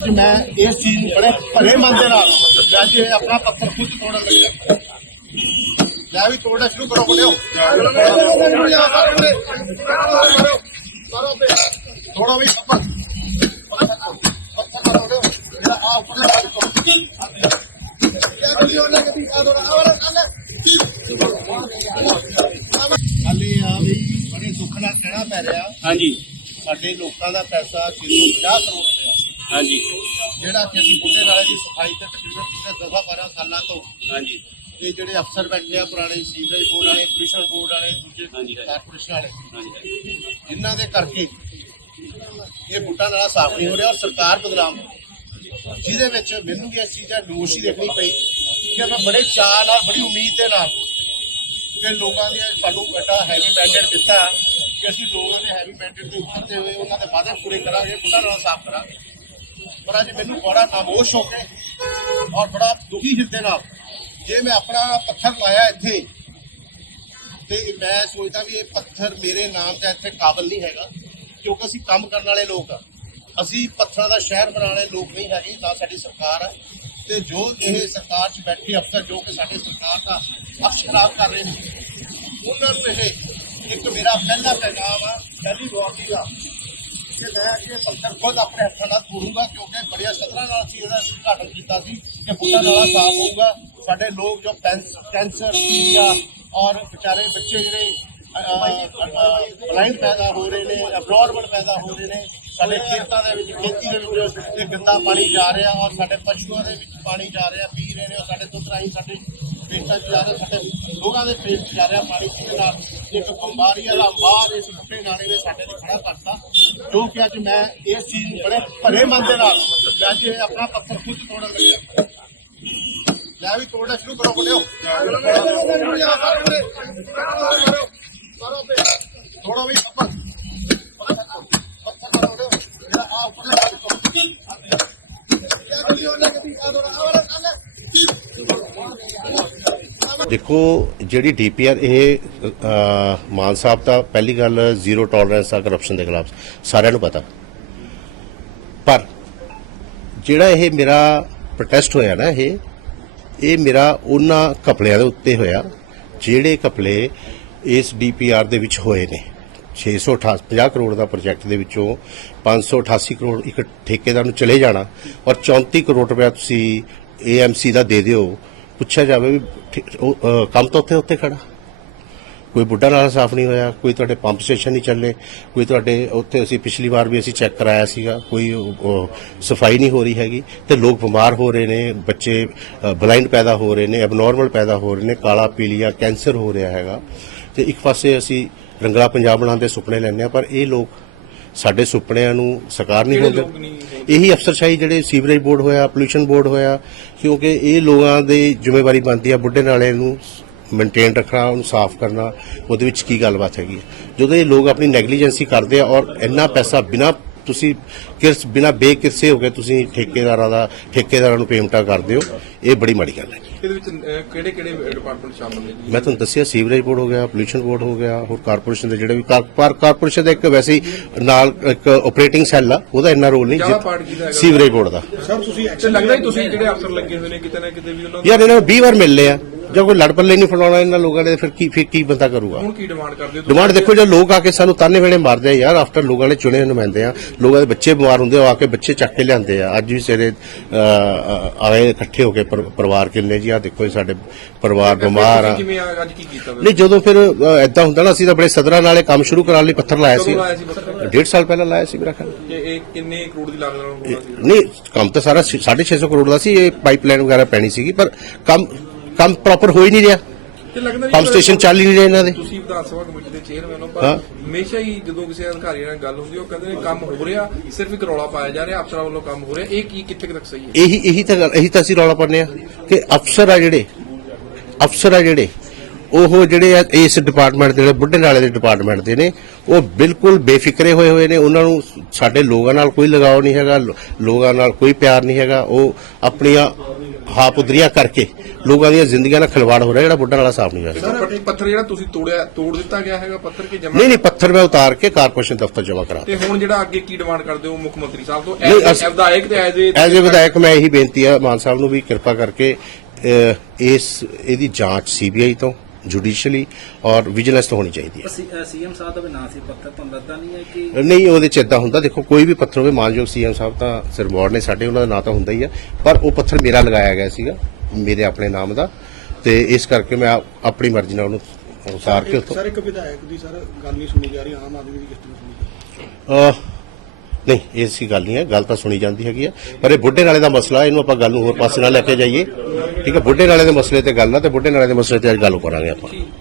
ਕਿ ਮੈਂ ਇਸ ਚੀਜ਼ ਨੂੰ ਬੜੇ ਭਰੇ ਮਨ ਦੇ ਨਾਲ ਮੈਂ ਅੱਜ ਇਹ ਆਪਣਾ ਪੱਥਰ ਖੁਦ ਤੋੜਨ ਲੱਗਿਆ। ਲੈ ਵੀ ਤੋੜਨਾ ਸ਼ੁਰੂ ਕਰੋ ਬੋਲਿਓ ਥੋੜਾ ਵੀ ਪੱਪਾ ਹਾਲੇ ਆ ਵੀ ਬੜੇ ਦੁੱਖ ਨਾਲ ਕਹਿਣਾ ਪੈ ਰਿਹਾ। ਹਾਂਜੀ। ਸਾਡੇ ਲੋਕਾਂ ਦਾ ਪੈਸਾ 650 ਕਰੋੜ ਹਾਂਜੀ ਜਿਹੜਾ ਕਿ ਅਸੀਂ ਬੁੱਢੇ ਨਾਲੇ ਦੀ ਸਫ਼ਾਈ ਤੇ ਤਕਰੀਬਨ ਪਿਛਲੇ 10 12 ਸਾਲਾਂ ਤੋਂ ਹਾਂਜੀ ਇਹ ਜਿਹੜੇ ਅਫਸਰ ਬੈਠੇ ਆ ਪੁਰਾਣੇ ਸੀਵਰੇਜ ਬੋਰਡ ਵਾਲੇ ਪੋਲਿਊਸ਼ਨ ਬੋਰਡ ਵਾਲੇ ਦੂਜੇ। ਕਾਰਪੋਰੇਸ਼ਨ ਵਾਲੇ ਜਿਨ੍ਹਾਂ ਦੇ ਕਰਕੇ ਇਹ ਬੁੱਢਾ ਨਾਲਾ ਸਾਫ਼ ਨਹੀਂ ਹੋ ਰਿਹਾ ਔਰ ਸਰਕਾਰ ਬਦਲਾਮ। ਜਿਹਦੇ ਵਿੱਚ ਮੈਨੂੰ ਵੀ ਇਹ ਚੀਜ਼ਾਂ ਦੋਸ਼ ਹੀ ਦੇਖਣੀ ਪਈ ਕਿ ਮੈਂ ਬੜੇ ਚਾਅ ਨਾਲ ਬੜੀ ਉਮੀਦ ਦੇ ਨਾਲ ਕਿ ਲੋਕਾਂ ਦੇ ਸਾਨੂੰ ਬੇਟਾ ਹੈਵੀ ਮੈਂਡੇਟ ਦਿੱਤਾ ਕਿ ਅਸੀਂ ਲੋਕਾਂ ਦੇ ਹੈਵੀ ਮੈਂਡੇਟ ਦੇ ਉੱਤੇ ਹੋਏ ਉਹਨਾਂ ਦੇ ਵਾਅਦੇ ਪੂਰੇ ਕਰਾਂਗੇ ਬੁੱਢਾ ਨਾਲਾ ਸਾਫ਼ ਕਰਾਂਗੇ ਪਰ ਅੱਜ ਮੈਨੂੰ ਬੜਾ ਨਾਮੋਸ਼ ਹੋ ਕੇ ਔਰ ਬੜਾ ਦੁਖੀ ਹਿਰਦੇ ਨਾਲ ਜੇ ਮੈਂ ਆਪਣਾ ਪੱਥਰ ਲਾਇਆ ਇੱਥੇ ਤੇ ਮੈਂ ਸੋਚਦਾ ਵੀ ਇਹ ਪੱਥਰ ਮੇਰੇ ਨਾਮ ਤੇ ਇੱਥੇ ਕਾਬਲ ਨਹੀਂ ਹੈਗਾ, ਕਿਉਂਕਿ ਅਸੀਂ ਕੰਮ ਕਰਨ ਵਾਲੇ ਲੋਕ ਆ। ਅਸੀਂ ਪੱਥਰਾਂ ਦਾ ਸ਼ਹਿਰ ਬਣਾਉਣ ਵਾਲੇ ਲੋਕ ਨਹੀਂ ਹੈਗੇ, ਨਾ ਸਾਡੀ ਸਰਕਾਰ ਆ। ਤੇ ਜੋ ਇਹ ਸਰਕਾਰ 'ਚ ਬੈਠੇ ਅਫਸਰ, ਜੋ ਕਿ ਸਾਡੇ ਸਰਕਾਰ ਦਾ ਹੱਕ ਖਰਾਬ ਕਰ ਰਹੇ ਨੇ, ਉਹਨਾਂ ਨੂੰ ਇਹ ਇੱਕ ਮੇਰਾ ਪਹਿਲਾ ਪੈਗਾਮ ਆ, ਪਹਿਲੀ ਵਾਰਨਿੰਗ ਆ। ਕਿ ਮੈਂ ਇਹ ਪੱਥਰ ਖੁਦ ਆਪਣੇ ਹੱਥਾਂ ਨਾਲ ਤੋੜੂੰਗਾ, ਕਿਉਂਕਿ ਬੜੀਆਂ ਸਤਰਾਂ ਨਾਲ ਅਸੀਂ ਇਹਦਾ ਉਦਘਾਟਨ ਕੀਤਾ ਸੀ ਕਿ ਬੂਟਾ ਨਾਲਾ ਸਾਫ਼ ਹੋਊਗਾ। ਸਾਡੇ ਲੋਕ ਜੋ ਕੈਂਸ- ਕੈਂਸਰ ਪੀਲੀਆ ਔਰ ਵਿਚਾਰੇ ਬੱਚੇ ਜਿਹੜੇ ਬਲਾਈਂਡ ਪੈਦਾ ਹੋ ਰਹੇ ਨੇ ਅਬਨੋਰਮਲ ਪੈਦਾ ਹੋ ਰਹੇ ਨੇ, ਸਾਡੇ ਖੇਤਾਂ ਦੇ ਵਿੱਚ, ਖੇਤੀ ਦੇ ਵਿੱਚ ਇਹ ਗੰਦਾ ਪਾਣੀ ਜਾ ਰਿਹਾ ਔਰ ਸਾਡੇ ਪਸ਼ੂਆਂ ਦੇ ਵਿੱਚ ਪਾਣੀ ਜਾ ਰਿਹਾ, ਪੀ ਰਹੇ ਨੇ ਔਰ ਸਾਡੇ ਦੁੱਧ ਰਾਹੀਂ ਸਾਡੇ ਪੇਟਾਂ 'ਚ ਜਾ ਰਿਹਾ, ਸਾਡੇ ਲੋਕਾਂ ਦੇ ਪੇਟ 'ਚ ਜਾ ਰਿਹਾ ਪਾਣੀ ਜਿਹਦੇ ਨਾਲ। ਇੱਕ ਬਿਮਾਰੀਆਂ ਦਾ ਬਾਹਰ ਇਸ ਬੁੱਢੇ ਨਾਲੇ ਨੇ ਸਾਡੇ ਤੇ ਖੜਾ ਕਰਤਾ। ਜੋ ਅੱਜ ਮੈਂ ਇਸ ਚੀਜ਼ ਨੂੰ ਬੜੇ ਭਰੇ ਮਨ ਦੇ ਨਾਲ ਮੈਂ ਅੱਜ ਇਹ ਆਪਣਾ ਪੱਥਰ ਖੁਦ ਤੋੜਨ ਲੱਗਿਆ ਲੈ ਵੀ ਤੋੜਨਾ ਸ਼ੁਰੂ ਕਰੋ, ਬੋਲਿਓ। ਥੋੜਾ ਵੀ ਪੱਪਾ ਦੇਖੋ, ਜਿਹੜੀ ਡੀਪੀਆਰ ਇਹ ਮਾਨ ਸਾਹਿਬ ਦਾ ਪਹਿਲੀ ਗੱਲ ਜ਼ੀਰੋ ਟੋਲਰੈਂਸ ਆ ਕਰਪਸ਼ਨ ਦੇ ਖਿਲਾਫ, ਸਾਰਿਆਂ ਨੂੰ ਪਤਾ। ਪਰ ਜਿਹੜਾ ਇਹ ਮੇਰਾ ਪ੍ਰੋਟੈਸਟ ਹੋਇਆ ਨਾ ਇਹ ਇਹ ਮੇਰਾ ਉਹਨਾਂ ਕਪੜਿਆਂ ਦੇ ਉੱਤੇ ਹੋਇਆ, ਜਿਹੜੇ ਕਪੜੇ ਇਸ ਡੀਪੀਆਰ ਦੇ ਵਿੱਚ ਹੋਏ ਨੇ। 650 ਕਰੋੜ ਦਾ ਪ੍ਰੋਜੈਕਟ ਦੇ ਵਿੱਚੋਂ 588 ਕਰੋੜ ਇੱਕ ਠੇਕੇਦਾਰ ਨੂੰ ਚਲੇ ਜਾਣਾ ਔਰ 34 ਕਰੋੜ ਰੁਪਏ ਤੁਸੀਂ ਏਐਮਸੀ ਦਾ ਦੇ ਦਿਓ ਪੁੱਛਿਆ ਜਾਵੇ ਵੀ ਠੇ- ਉਹ, ਅ, ਕੰਮ ਤਾਂ ਉੱਥੇ ਉੱਥੇ ਖੜਾ। ਕੋਈ ਬੁੱਢਾ ਨਾਲਾ ਸਾਫ਼ ਨਹੀਂ ਹੋਇਆ ਕੋਈ ਤੁਹਾਡੇ ਪੰਪ ਸਟੇਸ਼ਨ ਨਹੀਂ ਚੱਲੇ ਕੋਈ ਤੁਹਾਡੇ ਉੱਥੇ ਅਸੀਂ ਪਿਛਲੀ ਵਾਰ ਵੀ ਅਸੀਂ ਚੈੱਕ ਕਰਾਇਆ ਸੀਗਾ ਕੋਈ ਉਹ, ਉਹ, ਸਫ਼ਾਈ ਨਹੀਂ ਹੋ ਰਹੀ ਹੈਗੀ ਤੇ ਲੋਕ ਬਿਮਾਰ ਹੋ ਰਹੇ ਨੇ ਬੱਚੇ ਬਲਾਈਂਡ ਪੈਦਾ ਹੋ ਰਹੇ ਨੇ ਐਬਨੋਰਮਲ ਪੈਦਾ ਹੋ ਰਹੇ ਨੇ ਕਾਲਾ ਪੀਲੀਆ ਕੈਂਸਰ ਹੋ ਰਿਹਾ ਹੈਗਾ। ਤੇ ਇੱਕ ਪਾਸੇ ਅਸੀਂ ਰੰਗਲਾ ਪੰਜਾਬ ਬਣਾਉਣ ਦੇ ਸੁਪਨੇ ਲੈਂਦੇ ਆ ਪਰ ਇਹ ਲੋਕ ਸਾਡੇ ਸੁਪਨਿਆਂ ਨੂੰ ਸਾਕਾਰ ਨਹੀਂ ਹੁੰਦੇ। ਇਹੀ ਅਫਸਰਸ਼ਾਹੀ ਜਿਹੜੇ ਸੀਵਰੇਜ ਬੋਰਡ ਹੋਇਆ ਪੋਲੂਸ਼ਨ ਬੋਰਡ ਹੋਇਆ ਕਿਉਂਕਿ ਇਹ ਲੋਕਾਂ ਦੀ ਜ਼ਿੰਮੇਵਾਰੀ ਬਣਦੀ ਆ ਬੁੱਢੇ ਨਾਲੇ ਨੂੰ ਮੇਨਟੇਨ ਰੱਖਣਾ ਉਹਨੂੰ ਸਾਫ਼ ਕਰਨਾ ਉਹਦੇ ਵਿੱਚ ਕੀ ਗੱਲਬਾਤ ਹੈਗੀ ਜਦੋਂ ਇਹ ਲੋਕ ਆਪਣੀ ਨੈਗਲੀਜੈਂਸੀ ਕਰਦੇ ਆ ਔਰ ਇੰਨਾ ਪੈਸਾ ਬਿਨਾ ਤੁਸੀਂ ਕਿਰਸ ਬਿਨਾ ਬੇਕਿਰਸੇ ਹੋ ਕੇ ਤੁਸੀਂ ਠੇਕੇਦਾਰਾਂ ਦਾ ਠੇਕੇਦਾਰਾਂ ਨੂੰ ਪੇਮੈਂਟਾਂ ਕਰਦੇ ਹੋ ਇਹ ਬੜੀ ਮਾੜੀ ਗੱਲ ਹੈ। ਇਹਦੇ ਵਿੱਚ ਕਿਹੜੇ ਕਿਹੜੇ ਡਿਪਾਰਟਮੈਂਟ ਸ਼ਾਮਲ ਨੇ ਜੀ? ਮੈਂ ਤੁਹਾਨੂੰ ਦੱਸਿਆ ਸੀਵਰੇਜ ਬੋਰਡ ਹੋ ਗਿਆ ਪੋਲੂਸ਼ਨ ਬੋਰਡ ਹੋ ਗਿਆ ਹੋਰ ਕਾਰਪੋਰੇਸ਼ਨ ਦੇ ਜਿਹੜੇ ਵੀ ਕਾਰ- ਪਰ ਕਾਰਪੋਰੇਸ਼ਨ ਦਾ ਇੱਕ ਵੈਸੇ ਹੀ ਨਾਲ ਇੱਕ ਆਪਰੇਟਿੰਗ ਸੈੱਲ ਆ ਉਹਦਾ ਇੰਨਾ ਰੋਲ ਨਹੀਂ? ਸੀਵਰੇਜ ਬੋਰਡ ਦਾ। ਤੇ ਲੱਗਦਾ ਹੀ ਤੁਸੀਂ ਜਿਹੜੇ ਅਫਸਰ ਲੱਗੇ ਹੋਏ ਨੇ ਕਿਤੇ ਨਾ ਕਿਤੇ ਵੀ ਉਹਨਾਂ ਯਾਰ ਇਹਨਾਂ ਨੂੰ 20 ਵਾਰ ਮਿਲ ਲਿਆ ਜੇ ਕੋਈ ਲੜ ਪੱਲੇ ਨਹੀਂ ਫੜਾਉਣਾ ਇਹਨਾਂ ਲੋਕਾਂ ਨੇ ਫਿਰ ਕੀ ਫਿਰ ਕੀ ਬੰਦਾ ਕਰੂਗਾ ਹੁਣ ਕੀ ਡਿਮਾਂਡ ਕਰਦੇ ਹੋ ਤੁਸੀਂ? ਡਿਮਾਂਡ ਦੇਖੋ ਜੋ ਲੋਕ ਆ ਕੇ ਸਾਨੂੰ ਤਾਨੇ ਵੇਲੇ ਮਾਰਦੇ ਆ ਯਾਰ ਆਫਟਰ ਲੋਕਾਂ ਨੇ ਚੁਣੇ ਹੋਏ ਨੁਮਾਇੰਦੇ ਆ ਲੋਕਾਂ ਦੇ ਬੱਚੇ ਬਿਮਾਰ ਹੁੰਦੇ ਆ ਉਹ ਆ ਕੇ ਬੱਚੇ ਚੱਕ ਕੇ ਲਿਆਂਦੇ ਆ ਅੱਜ ਵੀ ਸਵੇਰੇ ਅ, ਅ, ਆਏ ਇਕੱਠੇ ਹੋ ਕੇ ਪਰ- ਪਰਿਵਾਰ ਕਿੰਨੇ ਜੀ ਆ ਦੇਖੋ ਸਾਡੇ ਪਰਿਵਾਰ ਬਿਮਾਰ ਆ ਤੁਸੀਂ ਕਿਵੇਂ ਆ- ਅੱਜ ਕੀ ਕੀਤਾ? ਨਹੀਂ ਜਦੋਂ ਫਿਰ ਐਦਾਂ ਹੁੰਦਾ ਨਾ ਅਸੀਂ ਤਾਂ ਬੜੇ ਸਦਰਾਂ ਨਾਲੇ ਕੰਮ ਸ਼ੁਰੂ ਕਰਾਉਣ ਲਈ ਪੱਥਰ ਲਾਇਆ ਸੀ ਕਦੋਂ ਲਾਇਆ ਸੀ ਪੱਥਰ? ਡੇਢ ਸਾਲ ਪਹਿਲਾਂ ਲਾਇਆ ਸੀ ਮੇਰਾ ਖਿਆਲ ਕਿ ਇਹ ਕਿੰਨੇ ਕਰੋੜ ਦੀ ਲਾਗਤ ਨਾਲ ਹੋਣਾ ਸੀ ਨਹੀਂ ਕੰਮ ਤਾਂ ਸਾਰਾ 650 ਕਰੋੜ ਦਾ ਸੀ ਇਹ ਪਾਈਪਲਾਈਨ ਵਗੈਰਾ ਪੈਣੀ ਸੀਗੀ ਪਰ ਕੰਮ ਕੰਮ ਪ੍ਰੋਪਰ ਹੋ ਹੀ ਨਹੀਂ ਰਿਹਾ। ਤੇ ਲੱਗਦਾ ਵੀ ਪੰਪ ਸਟੇਸ਼ਨ ਚੱਲ ਹੀ ਨਹੀਂ ਰਹੇ ਇਹਨਾਂ ਦੇ। ਤੁਸੀਂ ਵਿਧਾਨ ਸਭਾ ਕਮੇਟੀ ਦੇ ਚੇਅਰਮੈਨ ਹੋ ਹਾਂ। ਪਰ ਹਮੇਸ਼ਾ ਹੀ ਜਦੋਂ ਕਿਸੇ ਅਧਿਕਾਰੀ ਨਾਲ ਗੱਲ ਹੁੰਦੀ ਹੈ, ਉਹ ਕਹਿੰਦੇ ਨੇ ਕੰਮ ਹੋ ਰਿਹਾ ਸਿਰਫ ਇੱਕ ਰੌਲਾ ਪਾਇਆ ਜਾ ਰਿਹਾ ਅਫਸਰਾਂ ਵੱਲੋਂ ਕੰਮ ਹੋ ਰਿਹਾ। ਇਹ ਕੀ ਕਿੱਥੇ ਕੁ ਤੱਕ ਸਹੀ ਹੈ? ਇਹੀ ਇਹੀ ਤਾਂ ਗੱਲ ਇਹੀ ਤਾਂ ਅਸੀਂ ਰੌਲਾ ਪਾਉਂਦੇ ਆ ਕਿ ਅਫਸਰ ਆ ਜਿਹੜੇ ਅਫਸਰ ਆ ਜਿਹੜੇ ਉਹ ਜਿਹੜੇ ਇਸ ਡਿਪਾਰਟਮੈਂਟ ਦੇ ਜਿਹੜੇ ਬੁੱਢੇ ਨਾਲੇ ਦੇ ਡਿਪਾਰਟਮੈਂਟ ਦੇ ਨੇ ਉਹ ਬਿਲਕੁਲ ਬੇਫਿਕਰੇ ਹੋਏ ਹੋਏ ਨੇ। ਉਹਨਾਂ ਨੂੰ ਸਾਡੇ ਲੋਕਾਂ ਨਾਲ ਕੋਈ ਲਗਾਓ ਨਹੀਂ ਹੈਗਾ ਲੋਕਾਂ ਨਾਲ ਕੋਈ ਪਿਆਰ ਨਹੀਂ ਹੈਗਾ। ਉਹ ਆਪਣੀਆਂ ਹਾਪੁਦਰੀਆਂ ਕਰਕੇ ਲੋਕਾਂ ਦੀਆਂ ਜ਼ਿੰਦਗੀਆਂ ਨਾਲ ਖਿਲਵਾੜ ਹੋ ਰਿਹਾ ਜਿਹੜਾ ਬੁੱਢਾ ਨਾਲਾ ਸਾਫ਼ ਨਹੀਂ ਹੋ ਰਿਹਾ ਪੱਥਰ- ਪੱਥਰ ਜਿਹੜਾ ਤੁਸੀਂ ਤੋੜਿਆ ਤੋੜ ਦਿੱਤਾ ਗਿਆ ਹੈਗਾ ਪੱਥਰ ਕਿ ਜਮਾ ਨਹੀਂ ਨਹੀਂ ਪੱਥਰ ਮੈਂ ਉਤਾਰ ਕੇ ਕਾਰਪੋਰੇਸ਼ਨ ਦਫ਼ਤਰ ਜਮ੍ਹਾਂ ਕਰਾ ਤੇ ਹੁਣ ਜਿਹੜਾ ਅੱਗੇ ਕੀ ਡਿਮਾਂਡ ਕਰਦੇ ਹੋ ਮੁੱਖ ਮੰਤਰੀ ਸਾਹਿਬ ਤੋਂ? ਐਜ਼ ਵਿਧਾਇਕ ਤੇ ਐਜ਼ ਐਜ਼ ਵਿਧਾਇਕ ਮੈਂ ਇਹੀ ਬੇਨਤੀ ਆ ਮਾਨ ਸਾਹਿਬ ਨੂੰ ਵੀ ਕਿਰਪਾ ਕਰਕੇ ਇਸ ਇਹਦੀ ਜਾਂਚ ਸੀਬੀਆਈ ਤੋਂ ਜੁਡੀਸ਼ੀਅਲੀ ਔਰ ਵਿਜੀਲੈਂਸ ਤੋਂ ਹੋਣੀ ਚਾਹੀਦੀ ਹੈ। ਸੀਐਮ ਸਾਹਿਬ ਦਾ ਵੀ ਨਾਂ ਸੀ ਪੱਥਰ ਤੁਹਾਨੂੰ ਲੱਗਦਾ ਨਹੀਂ ਹੈ ਕਿ ਨਹੀਂ ਉਹਦੇ ਚ ਇਦਾਂ ਹੁੰਦਾ ਦੇਖੋ ਕੋਈ ਵੀ ਪੱਥਰ ਹੋਵੇ ਮਾਨਯੋਗ ਸੀਐਮ ਸਾਹਿਬ ਤਾਂ ਸਿਰਮੌਰ ਨੇ ਸਾਡੇ ਉਹਨਾਂ ਦਾ ਨਾਂ ਤਾਂ ਹੁੰਦਾ ਹੀ ਆ ਪਰ ਉਹ ਪੱਥਰ ਮੇਰਾ ਲਗਾਇਆ ਗਿਆ ਸੀਗਾ ਮੇਰੇ ਆਪਣੇ ਨਾਮ ਦਾ ਤੇ ਇਸ ਕਰਕੇ ਮੈਂ ਆਪ- ਆਪਣੀ ਮਰਜ਼ੀ ਨਾਲ ਉਹਨੂੰ ਉਤਾਰ ਕੇ ਉੱਥੋਂ ਸਰ ਇੱਕ ਵਿਧਾਇਕ ਦੀ ਸਰ ਗੱਲ ਨਹੀਂ ਸੁਣੀ ਜਾ ਰਹੀ ਆਮ ਆਦਮੀ ਦੀ ਕਿਸ ਤਰ੍ਹਾਂ ਸੁਣੀ ਜਾ ਰਹੀ? ਨਹੀਂ ਐਸੀ ਗੱਲ ਨਹੀਂ ਹੈ, ਗੱਲ ਤਾਂ ਸੁਣੀ ਜਾਂਦੀ ਹੈਗੀ ਆ ਪਰ ਇਹ ਬੁੱਢੇ ਨਾਲੇ ਦਾ ਮਸਲਾ, ਇਹਨੂੰ ਆਪਾਂ ਗੱਲ ਨੂੰ ਹੋਰ ਪਾਸੇ ਨਾਲ ਲੈ ਕੇ ਜਾਈਏ। ਠੀਕ ਹੈ, ਬੁੱਢੇ ਨਾਲੇ ਦੇ ਮਸਲੇ ਤੇ ਗੱਲ ਆ ਤੇ ਬੁੱਢੇ ਨਾਲੇ ਦੇ ਮਸਲੇ ਤੇ ਅੱਜ ਗੱਲ ਕਰਾਂਗੇ ਆਪਾਂ।